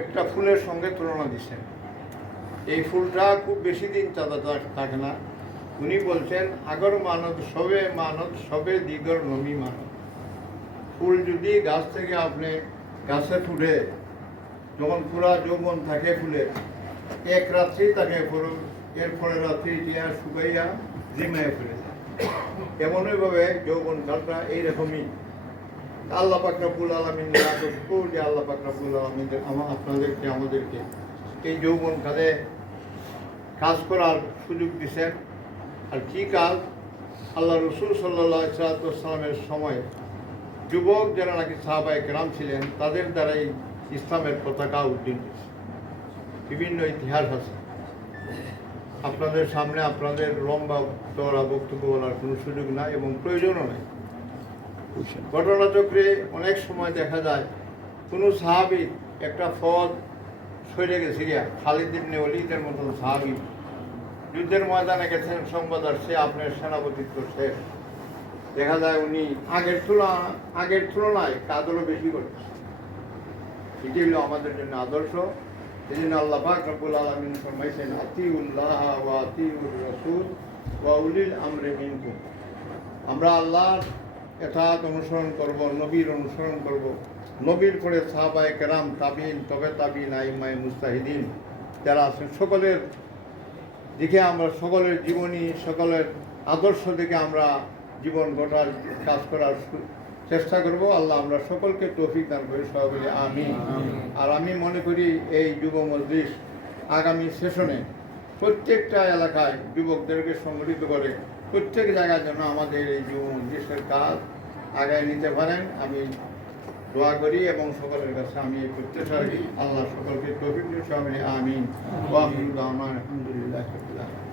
একটা ফুলের সঙ্গে তুলনা দিচ্ছেন। এই ফুলটা খুব বেশি দিন চাঁদা থাকে না। উনি বলছেন আগর মানত সবে দিগর নমি মানত। ফুল যদি গাছ থেকে আপনি গাছে ফুলে যখন পুরা যৌবন থাকে ফুলে এক রাত্রেই তাকে এর পরের রাত্রি টিয়া শুকাইয়া জিমায় ফেলে যায়। এমনইভাবে যৌবন কালটা এইরকমই। আল্লাহ পাক রব্বুল আলামিন যে আল্লাহ পাক রব্বুল আলামিন আপনাদেরকে আমাদেরকে এই যৌবন কালে কাজ করার সুযোগ দিচ্ছেন। আর কি কাজ? আল্লাহ রসুল সাল্লাল্লাহু আলাইহি সাল্লামের সময় যুবক যারা নাকি সাহাবায়ে কেরাম ছিলেন তাদের দ্বারাই ইসলামের পতাকা উড্ডীন হয়েছে। বিভিন্ন ইতিহাস আছে। আপনাদের সামনে আপনাদের লম্বা চওড়া বক্তব্য বলার কোনো সুযোগ নাই এবং প্রয়োজনও নাই। ঘটনাচক্রে অনেক সময় দেখা যায় কোনো সাহাবী একটা ফৌজ সরে গেছে গিয়া, খালিদ ইবনে ওলীদের মতন সাহাবী যুদ্ধের ময়দানে গেছেন, সংবাদ আসছে আপনার সেনাপতিত্ব শেষ। দেখা যায় উনি আগের তুলনায় কাজও বেশি করছে। এটি হলো আমাদের জন্য আদর্শ। এই জন্য আল্লাহ পাক রব্বুল আলামিন ফরমাইছেন আতিউল্লাহ ওয়া আতিউর রাসূল ওয়া উলিল আমরি মিনকুম। আমরা আল্লাহর এতাআত অনুসরণ করব, নবীর অনুসরণ করব। নবীর পরে সাহাবায়ে কেরাম, তাবিঈন, তবে তাবিঈন, আইম্মায়ে মুজতাহিদিন যারা আছেন সকলের দিকে আমরা সকলের জীবনী, সকলের আদর্শ দিকে আমরা জীবন গড়ার কাজ করার চেষ্টা করব। আল্লাহ আমরা সকলকে তৌফিক দান করি, সবাই বলি আমিন। আর আমি মনে করি এই যুব মজলিস আগামী সেশনে প্রত্যেকটা এলাকায় যুবকদেরকে সংগঠিত করে প্রত্যেক জায়গার জন্য আমাদের এই যুব মজলিসের কাজ আগায় নিতে পারেন আমি দোয়া করি এবং সকলের কাছে আমি এই প্রত্যাশা রাখি। আল্লাহ সকলকে তৌফিক দিন, সবাই বলি আমিন। ওয়া আখিরু দাওয়ানা আলহামদুলিল্লাহি রাব্বিল আলামিন।